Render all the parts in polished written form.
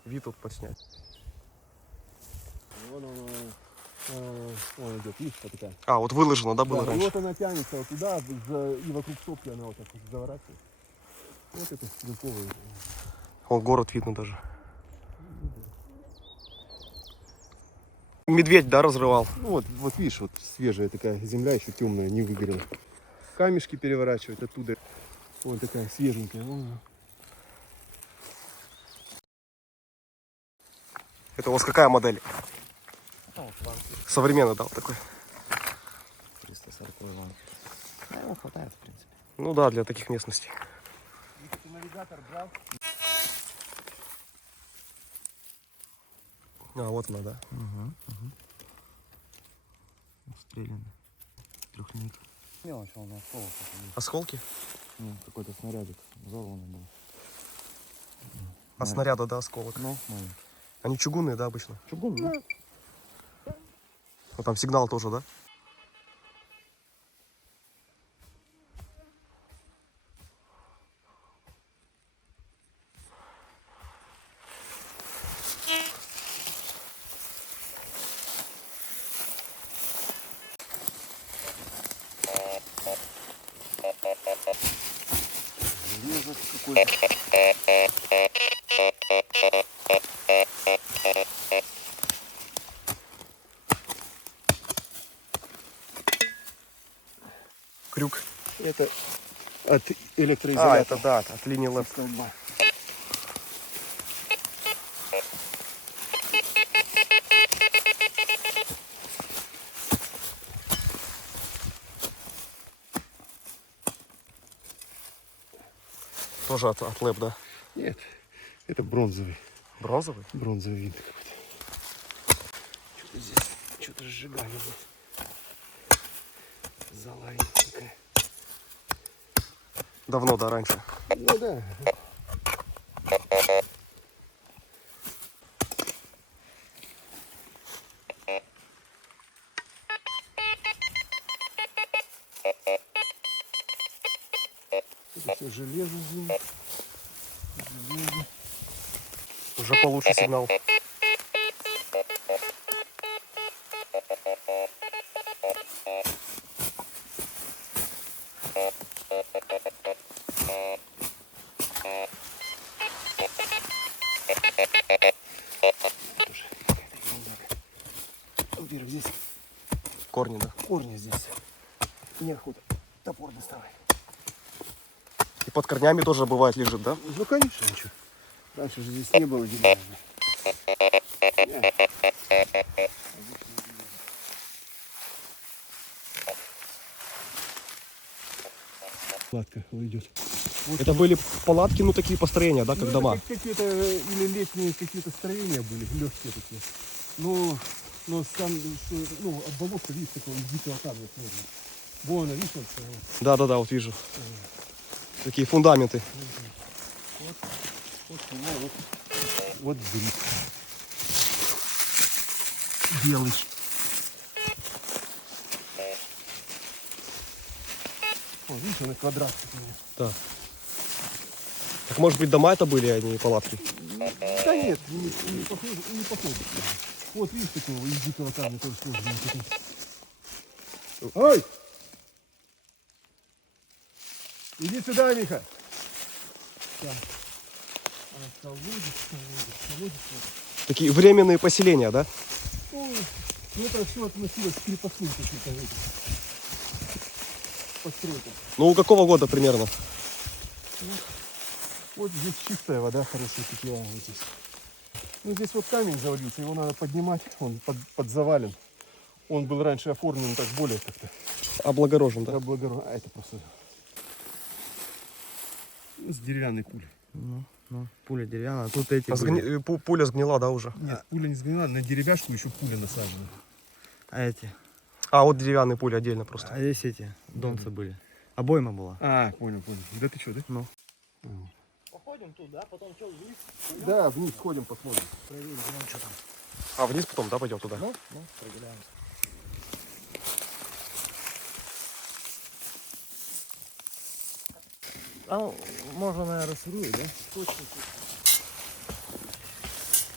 вид тут подснять. Вон он идет, видишь, такая. А, вот выложено, да, было Да, и раньше? вот она тянется вот туда, и вокруг сопки она вот так вот заворачивает. Вот это стрелковый. Вон город видно даже. Медведь, да, разрывал? Ну вот видишь, вот свежая такая земля, еще темная, не выгорела. Камешки переворачивать оттуда. Вот такая свеженькая. Вон. Это у вас какая модель? Вот вам Современный, да, вот такой? 340 вам. Да, его хватает, в принципе. Ну да, для таких местностей. Навигатор брал. А, вот она, да. Стреляно. Трехлинейка. Мелочь, он на осколок. Осколки? Ну, какой-то снарядик взорванный был. А снаряда, да, осколок. Ну, маленький. Они чугунные, да, обычно? Чугун, да? Ну там сигнал тоже, да? Железо какой-то. Крюк. Это от электроизолятора. А, это да, от линии ЛЭП. Тоже от ЛЭП, да? Нет, это бронзовый. Бронзовый? Бронзовый винт какой-то. Что-то здесь, что-то сжигали здесь. Зала такая. Давно, да, раньше. Ну да. Это все железо здесь. Железо. Уже получше сигнал. Во-первых, здесь Корни, да. корни здесь. Неохота топор доставать. И под корнями тоже бывает лежит, да? Ну, конечно, ничего. Раньше же здесь не было деревьев. Кладка уйдет. Это были палатки, ну такие построения, да, как дома. Какие-то или летние какие-то строения были, легкие такие. Но сам, ну, оболочка, видишь, такого дикого камня сложно. Вон она, видишь, вот. Да, вот вижу. Такие фундаменты. Вот брик. Белый. О, видишь, он квадрат. Да. Так может быть дома это были, а не палатки? Да нет, не похоже, не похоже. Вот видишь, такого из дикого камня тоже сложно. Ой! Иди сюда, Миха. Так. Колодец. Такие временные поселения, да? Ну это все относилось к крепостным каким-то постройкам. Ну у какого года примерно? Вот здесь чистая вода, хорошая питьевая. Вот здесь. Ну здесь вот камень завалился, его надо поднимать, он подзавален. Он был раньше оформлен так более как-то. Облагорожен, да? А это просто с деревянной пулей. Ну, пуля деревянная. Тут эти были. Пуля сгнила, да, уже? Нет, пуля не сгнила, на деревяшку еще пуля насажена. А эти. А вот деревянные пули отдельно просто. А здесь эти донцы были. Обойма была. А, понял. Да ты что, да? Ну. Походим туда, потом что, вниз? Да, вниз сходим, посмотрим. Проверим, что там. А вниз потом, да, пойдем туда? Ну, прогуляемся. А можно, наверное, сырую, да? Точно.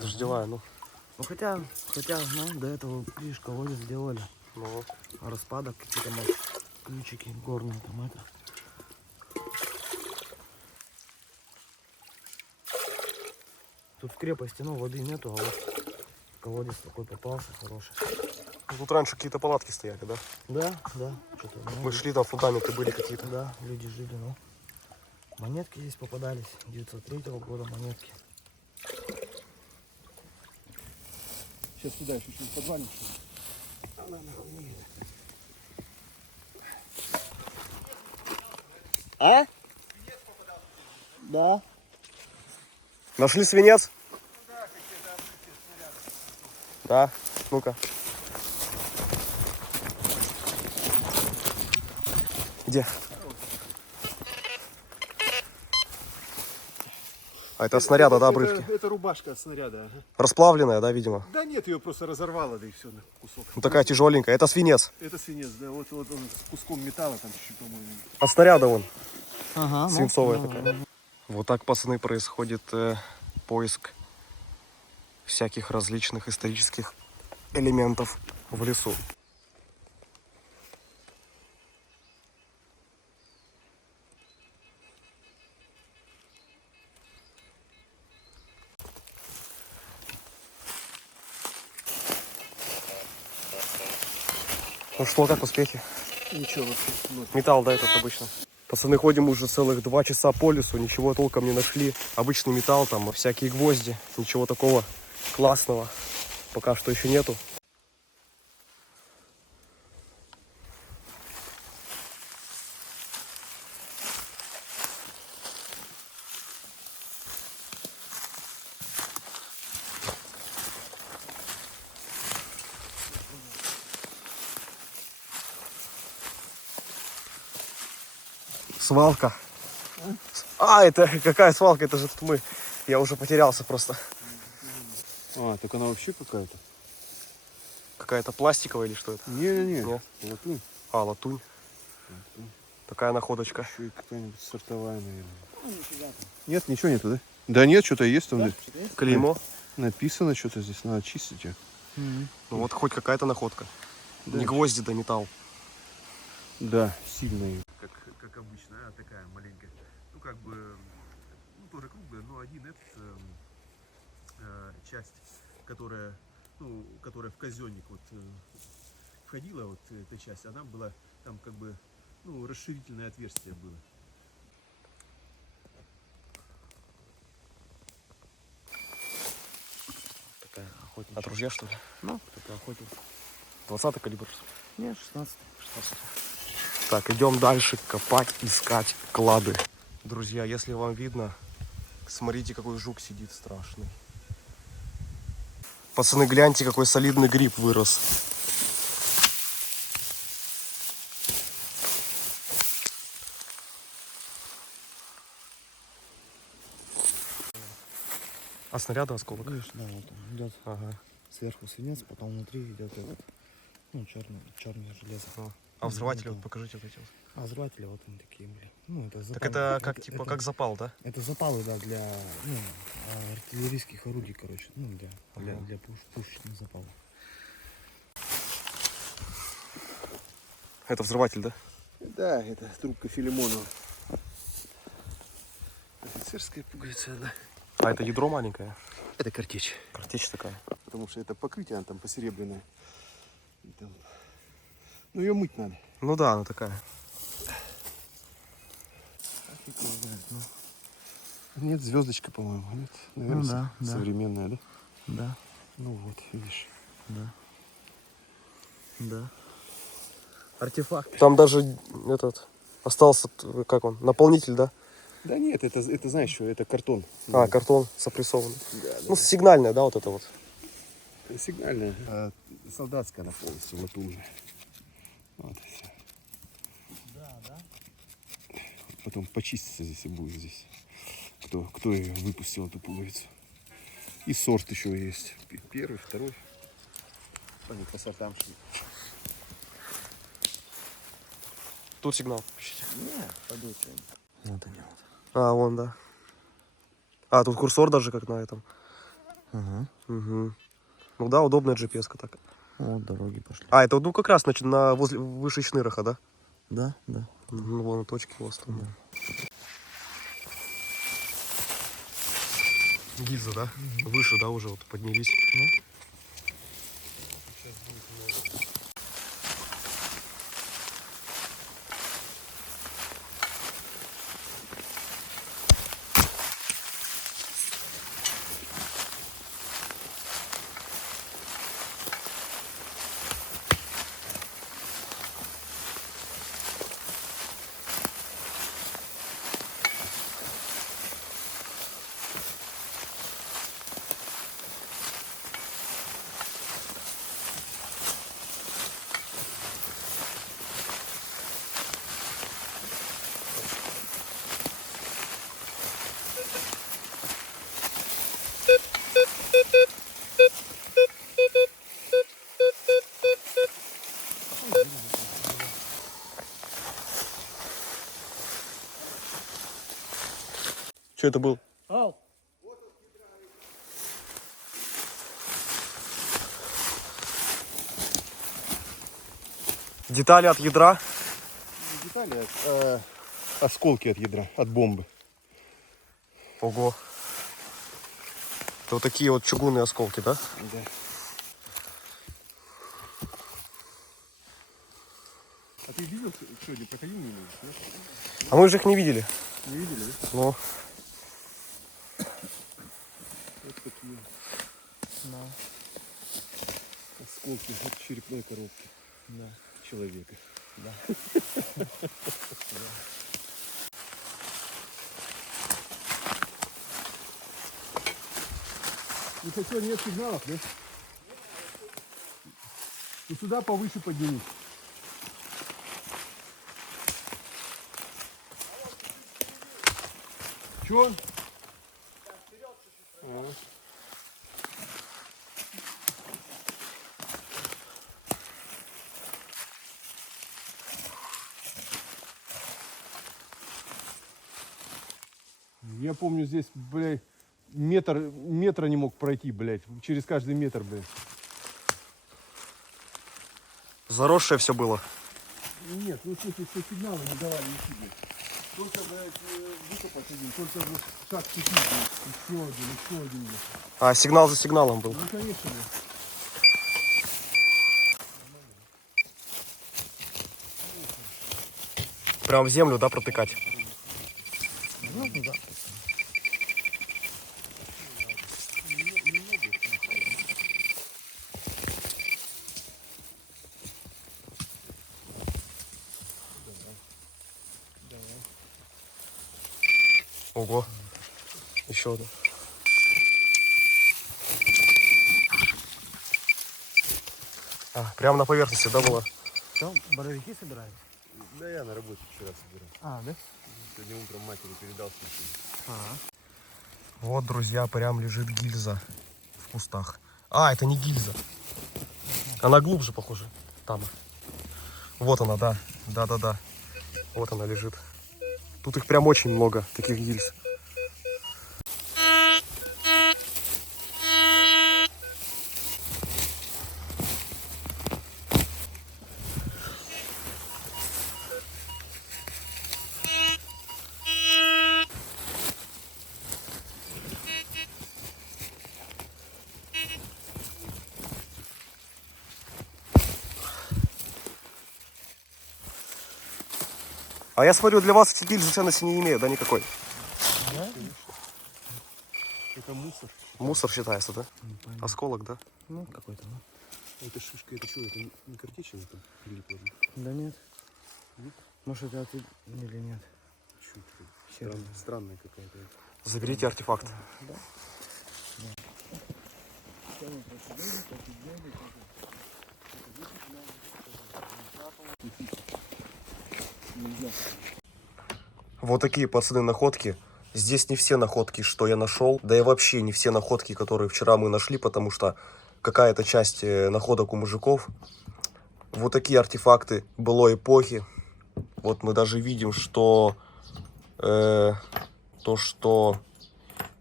Дождевая, ну. Ну хотя, ну, до этого, видишь, колодец сделали. Ну. Распадок, какие-то, может, ключики горные там это. Тут в крепости, ну, воды нету, а вот колодец такой попался, хороший. Тут раньше какие-то палатки стояли, да? Да, что-то. Ну, Мы шли, там фундаменты были какие-то. да, люди жили, ну. Монетки здесь попадались, 903 года монетки. Сейчас сюда еще что-нибудь подвалим, что ли? А? Да. Нашли свинец? Да. Ну-ка. Где? А это снаряда, да, обрывки? Это рубашка от снаряда. Ага. Расплавленная, да, видимо? Да нет, ее просто разорвало, да и все, на кусок. Ну такая тяжеленькая. Это свинец. Это свинец, да, вот он с куском металла там чуть-чуть, по-моему. От снаряда вон. Ага, Свинцовая такая. Вот так, пацаны, происходит поиск всяких различных исторических элементов в лесу. Ну что, как успехи? Ничего вообще. Ну, Металл, да, этот обычно. Пацаны, ходим уже целых 2 часа по лесу, ничего толком не нашли. Обычный металл, там всякие гвозди, ничего такого классного пока что еще нету. Свалка. А, это какая свалка? Это же тут мы. Я уже потерялся просто. А, так она вообще какая-то? Какая-то пластиковая или что это? Не-не-не, Нет. латунь. А, латунь. Такая находочка. Еще и какая-нибудь сортовая, наверное. Нет, ничего нету, да? Да нет, что-то есть там. Да? Клеймо. Написано что-то здесь, надо чистить ее. Ну вот хоть какая-то находка. Да. Не гвозди, да металл. Да, сильная. Как обычно, такая маленькая. Ну, как бы, ну, тоже круглая, но один этот, часть, которая, ну, которая в казенник вот входила, вот эта часть, она была, там как бы, ну, расширительное отверстие было. Такая охотничья. От ружья, что ли? Ну, такая охотничья. 20-й калибр. Нет, 16. Так, идем дальше копать, искать клады. Друзья, если вам видно, смотрите, какой жук сидит страшный. Пацаны, гляньте, какой солидный гриб вырос. А снаряда осколок? Видишь, да, вот он идет Ага. сверху свинец, потом внутри идет этот, ну, черное железо. А взрыватели, да. вот покажите вот эти вот. А взрыватели вот они такие были. Ну, это запалы. Так это как, типа, как запал, да? Это запалы, да, для, ну, артиллерийских орудий, короче. Ну, для пушечных запалов. Это взрыватель, да? Да, это трубка Филимонова. Офицерская пуговица, да. А это ядро маленькое? Это картечь. Картечь такая. Потому что это покрытие, она там посеребряное. И там... Ну, ее мыть надо. Ну да, она такая. Нет, звездочка, по-моему. Нет, наверное, Ну да, да. современная, да? Да, Ну вот, видишь. да. Артефакт. Там даже этот остался, как он, наполнитель, да? Да нет, это знаешь что, это картон. А, картон сопрессованный. Да, Ну, сигнальная, да, вот это вот. это сигнальная. А солдатская она полностью латунная. Вот и все. Да. Потом почистится здесь и будет здесь. Кто ее выпустил, эту пуговицу. И сорт еще есть. Первый, второй. Они по сортам шли. Тут сигнал. Пишите. Нет, пойдет. Вот они вот. А, вон, да. А, тут курсор даже как на этом. Ага. Угу. Ну да, удобная GPS-ка так. Вот дороги пошли. А, это ну как раз, значит, возле выше Шныраха, да? Да, да. Ну, вон точки у вас там. Да. Гильза, да? Выше, да, уже вот поднялись. Что это был? Детали от ядра. Детали, осколки от ядра, от бомбы. Ого. Это вот такие вот чугунные осколки, да? Да. А ты видел, что не проходил мимо? Нет? А мы же их не видели. Не видели, да? Ну, Вот такие. Осколки от черепной коробки. Да. Человека. Ну что, нет сигналов, да? Ну сюда повыше поднимись. Чё? Я помню, здесь, блядь, метра не мог пройти, блядь. Через каждый метр, блядь. заросшее все было. Нет, ну слушай, что сигналы не давали идти, блядь. Только, блядь, выкопать один, только вот шаг чуть еще один, блядь. А, сигнал за сигналом был. Ну, конечно, блядь. Прям в землю, да, протыкать? Ну, да. Ого. Еще одна. А, прямо на поверхности, да, было? Там боровики собирают? Да я на работе вчера собирал. А, да? Сегодня утром матери передал случай. Вот, друзья, прям лежит гильза в кустах. А, это не гильза. Она глубже, похоже. Там. Вот она, да. Да-да-да. Вот она лежит. Тут их прям очень много, таких гильз. А я смотрю, для вас эти гильзы ценности не имеют, да, никакой? Это мусор. Мусор считается, да? Понятно. Осколок, да? Ну, какой-то, ну. Это шишка, это что? Это не картечина там прилипла? Да нет. Может, это ты или нет? Хер знает. Странная какая-то. Заберите артефакт. Вот такие, пацаны, находки. Здесь не все находки, что я нашел. Да и вообще не все находки, которые вчера мы нашли, потому что какая-то часть находок у мужиков. Вот такие артефакты былой эпохи. Вот мы даже видим, что то, что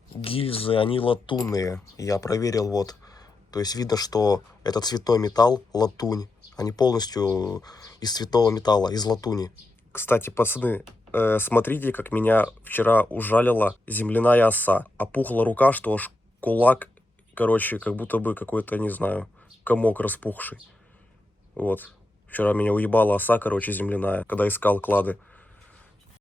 гильзы, они латунные. Я проверил, вот. То есть видно, что это цветной металл, латунь. Они полностью из цветного металла, из латуни. Кстати, пацаны, смотрите, как меня вчера ужалила земляная оса. Опухла рука, что аж кулак, короче, как будто бы какой-то, не знаю, комок распухший. Вот. Вчера меня уебала оса, короче, земляная, когда искал клады.